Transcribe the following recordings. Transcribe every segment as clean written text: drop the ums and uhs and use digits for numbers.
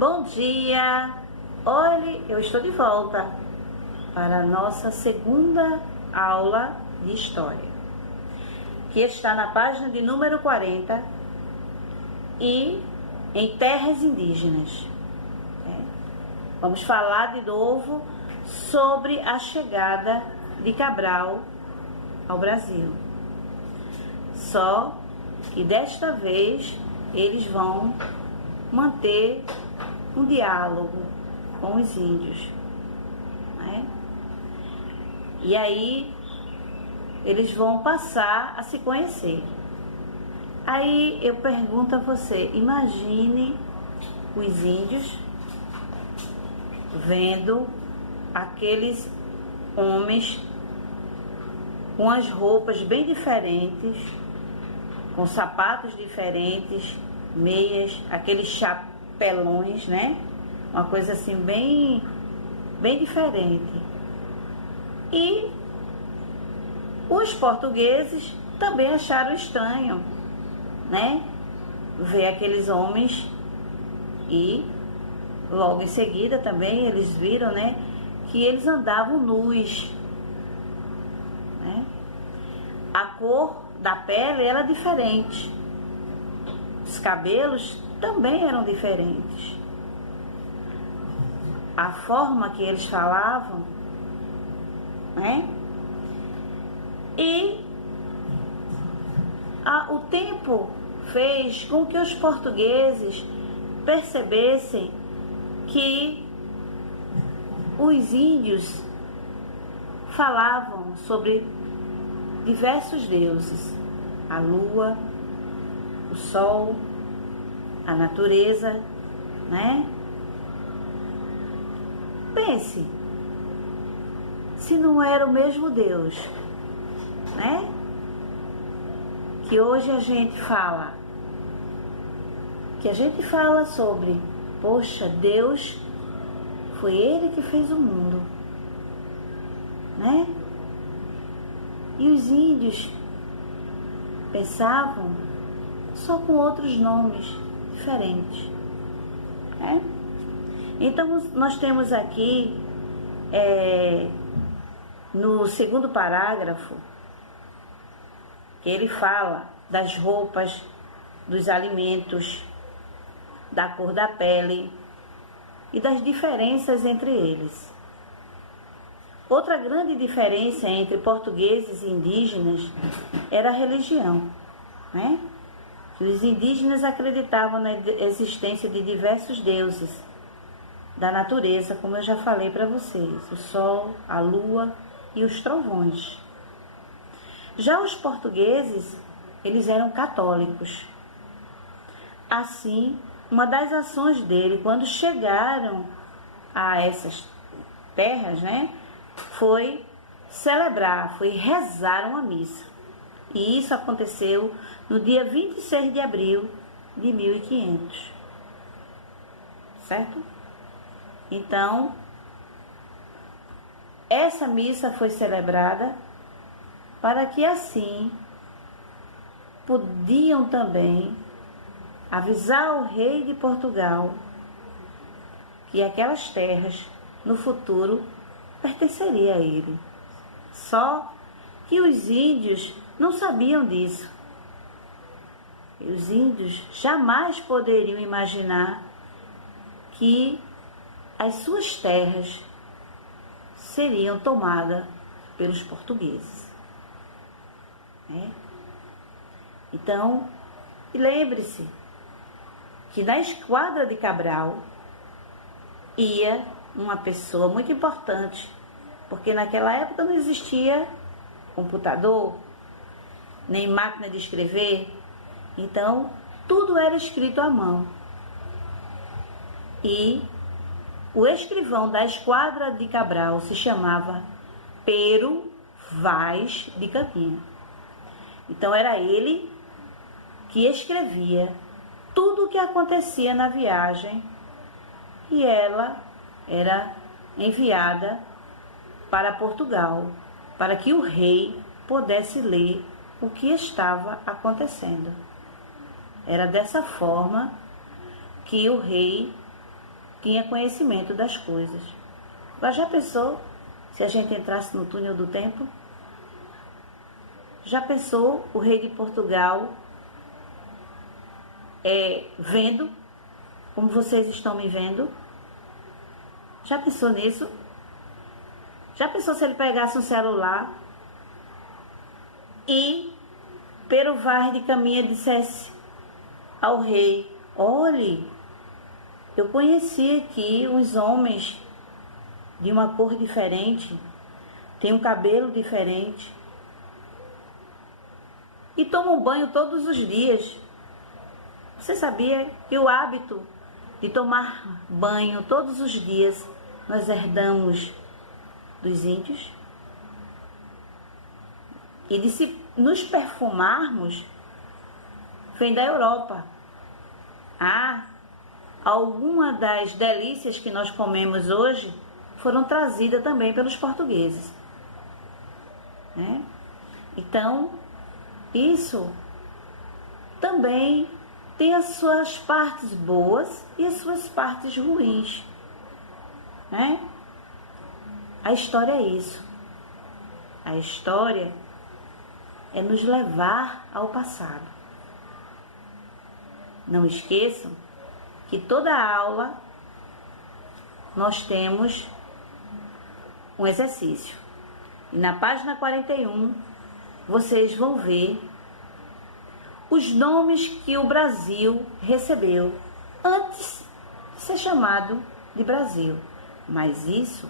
Bom dia! Olhe, eu estou de volta para a nossa segunda aula de História, que está na página de número 40 e em terras indígenas. Vamos falar de novo sobre a chegada de Cabral ao Brasil. Só que desta vez eles vão manter um diálogo com os índios, né? E aí eles vão passar a se conhecer. Aí eu pergunto a você, imagine os índios vendo aqueles homens com as roupas bem diferentes, com sapatos diferentes, meias, aqueles chapelões, né? Uma coisa assim bem diferente. E os portugueses também acharam estranho, né? Ver aqueles homens e logo em seguida também eles viram, né? Que eles andavam nus, né? A cor da pele era diferente. Os cabelos também eram diferentes. A forma que eles falavam, né? E o tempo fez com que os portugueses percebessem que os índios falavam sobre diversos deuses, a lua, o sol, a natureza, né? Pense, se não era o mesmo Deus, né? Que hoje a gente fala, sobre, poxa, Deus foi Ele que fez o mundo, né? E os índios pensavam só com outros nomes diferentes, né? Então nós temos aqui no segundo parágrafo que ele fala das roupas, dos alimentos, da cor da pele e das diferenças entre eles. Outra grande diferença entre portugueses e indígenas era a religião, né? Os indígenas acreditavam na existência de diversos deuses da natureza, como eu já falei para vocês, o sol, a lua e os trovões. Já os portugueses, eles eram católicos. Assim, uma das ações dele, quando chegaram a essas terras, né, foi celebrar, foi rezar uma missa. E isso aconteceu no dia 26 de abril de 1500. Certo? Então, essa missa foi celebrada para que assim podiam também avisar o rei de Portugal que aquelas terras no futuro pertenceriam a ele. Só que os índios não sabiam disso. Os índios jamais poderiam imaginar que as suas terras seriam tomadas pelos portugueses, né? Então, lembre-se que na esquadra de Cabral ia uma pessoa muito importante, porque naquela época não existia computador, nem máquina de escrever, então tudo era escrito à mão. E o escrivão da esquadra de Cabral se chamava Pero Vaz de Caminha. Então era ele que escrevia tudo o que acontecia na viagem e ela era enviada para Portugal, para que o rei pudesse ler o que estava acontecendo. Era dessa forma que o rei tinha conhecimento das coisas. Mas já pensou se a gente entrasse no túnel do tempo? Já pensou o rei de Portugal vendo como vocês estão me vendo? Já pensou nisso? Já pensou se ele pegasse um celular e Pero Vaz de Caminha dissesse ao rei: olhe, eu conheci aqui uns homens de uma cor diferente, tem um cabelo diferente e tomam banho todos os dias. Você sabia que o hábito de tomar banho todos os dias nós herdamos dos índios? E de se nos perfumarmos vem da Europa. Alguma das delícias que nós comemos hoje foram trazidas também pelos portugueses, né? Então, isso também tem as suas partes boas e as suas partes ruins, né? A história é isso. A história é nos levar ao passado. Não esqueçam que toda aula nós temos um exercício. E na página 41 vocês vão ver os nomes que o Brasil recebeu antes de ser chamado de Brasil. Mas isso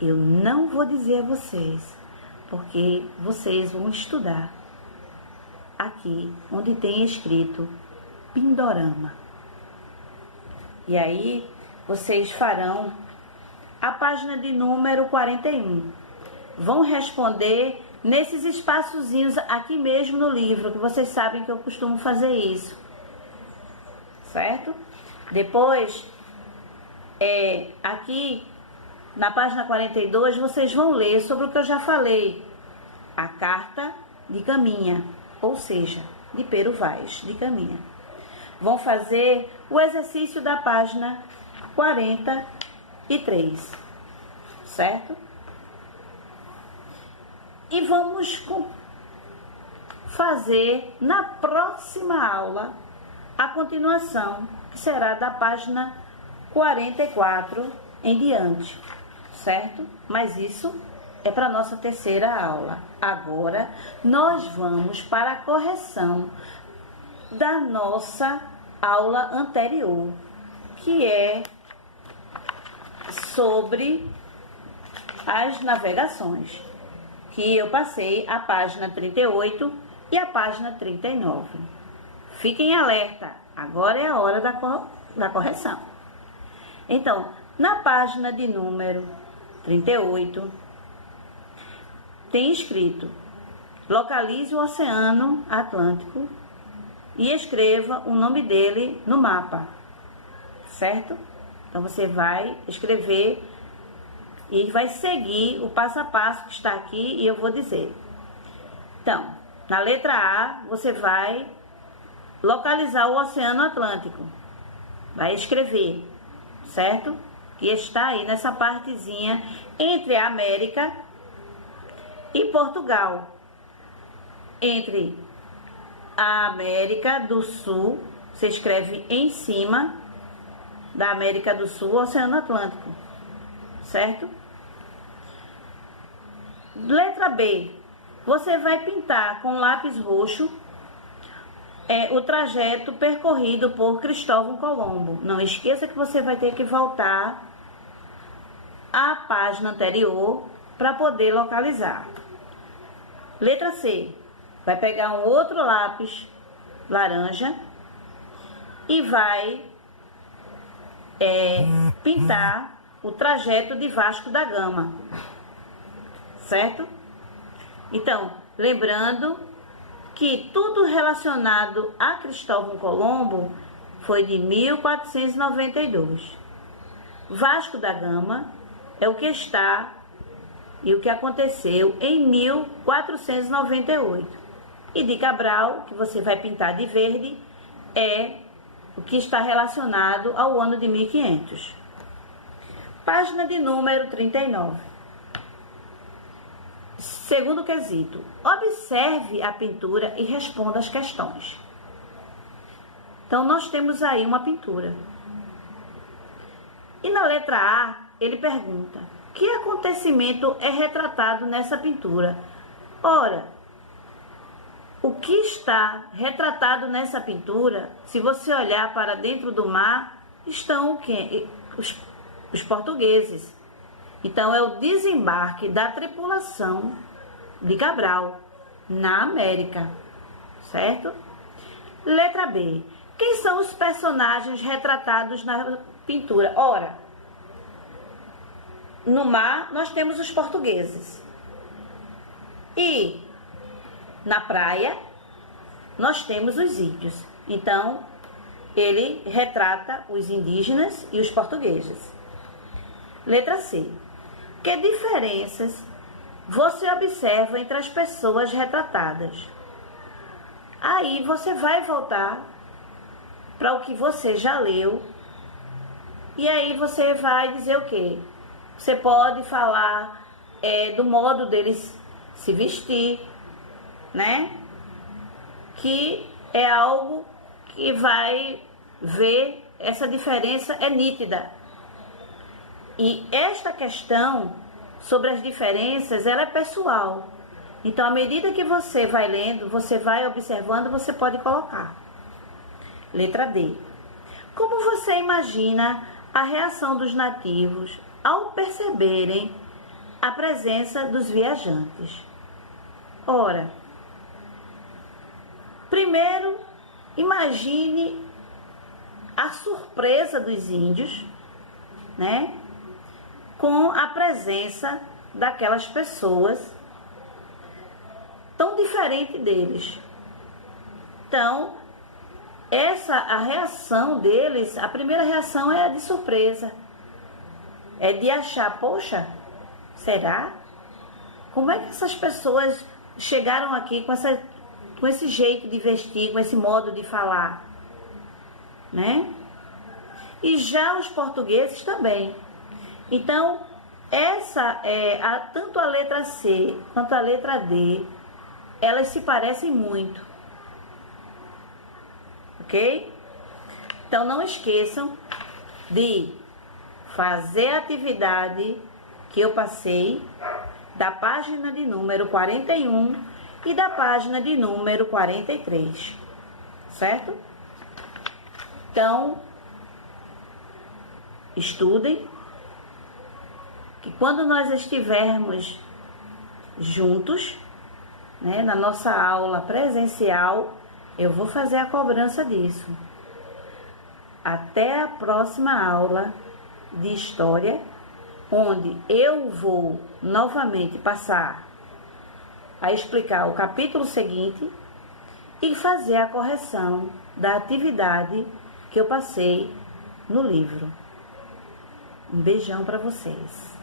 eu não vou dizer a vocês, porque vocês vão estudar aqui onde tem escrito Pindorama. E aí vocês farão a página de número 41. Vão responder nesses espaçozinhos aqui mesmo no livro, que vocês sabem que eu costumo fazer isso, certo? Depois, aqui na página 42, vocês vão ler sobre o que eu já falei, a carta de Caminha, ou seja, de Pero Vaz de Caminha. Vão fazer o exercício da página 43, certo? E vamos fazer na próxima aula a continuação, que será da página 44 em diante, certo? Mas isso é para a nossa terceira aula. Agora nós vamos para a correção da nossa aula anterior, que é sobre as navegações, que eu passei a página 38 e a página 39. Fiquem alerta, agora é a hora da correção. Então, na página de número 38, tem escrito: localize o Oceano Atlântico e escreva o nome dele no mapa, certo? Então, você vai escrever e vai seguir o passo a passo que está aqui e eu vou dizer. Então, na letra A, você vai localizar o Oceano Atlântico. Vai escrever, certo? Que está aí nessa partezinha entre a América e Portugal. Entre a América do Sul, você escreve em cima da América do Sul, o Oceano Atlântico, certo? Letra B, você vai pintar com lápis roxo o trajeto percorrido por Cristóvão Colombo. Não esqueça que você vai ter que voltar à página anterior para poder localizar. Letra C, vai pegar um outro lápis laranja e vai pintar o trajeto de Vasco da Gama, certo? Então, lembrando que tudo relacionado a Cristóvão Colombo foi de 1492. Vasco da Gama é o que está e o que aconteceu em 1498. E de Cabral, que você vai pintar de verde, é o que está relacionado ao ano de 1500. Página de número 39. Segundo quesito, observe a pintura e responda as questões. Então, nós temos aí uma pintura. E na letra A, ele pergunta: que acontecimento é retratado nessa pintura? Ora, o que está retratado nessa pintura, se você olhar para dentro do mar, estão o quê? Os portugueses. Então, é o desembarque da tripulação de Cabral na América, certo? Letra B. Quem são os personagens retratados na pintura? Ora, no mar nós temos os portugueses. E na praia nós temos os índios. Então, ele retrata os indígenas e os portugueses. Letra C. Que diferenças você observa entre as pessoas retratadas? Aí você vai voltar para o que você já leu. E aí você vai dizer o quê? Você pode falar do modo deles se vestir, né? Que é algo que vai ver, essa diferença é nítida. E esta questão sobre as diferenças, ela é pessoal. Então, à medida que você vai lendo, você vai observando, você pode colocar. Letra D. Como você imagina a reação dos nativos ao perceberem a presença dos viajantes? Ora, primeiro, imagine a surpresa dos índios, né, com a presença daquelas pessoas tão diferente deles. Então, a reação deles, a primeira reação é a de surpresa. É de achar, poxa, será? Como é que essas pessoas chegaram aqui com esse jeito de vestir, com esse modo de falar, né? E já os portugueses também. Então, tanto a letra C quanto a letra D, elas se parecem muito. Ok? Então, não esqueçam de fazer a atividade que eu passei da página de número 41 e da página de número 43. Certo? Então, estudem, que quando nós estivermos juntos, né, na nossa aula presencial, eu vou fazer a cobrança disso. Até a próxima aula de História, onde eu vou novamente passar a explicar o capítulo seguinte e fazer a correção da atividade que eu passei no livro. Um beijão para vocês.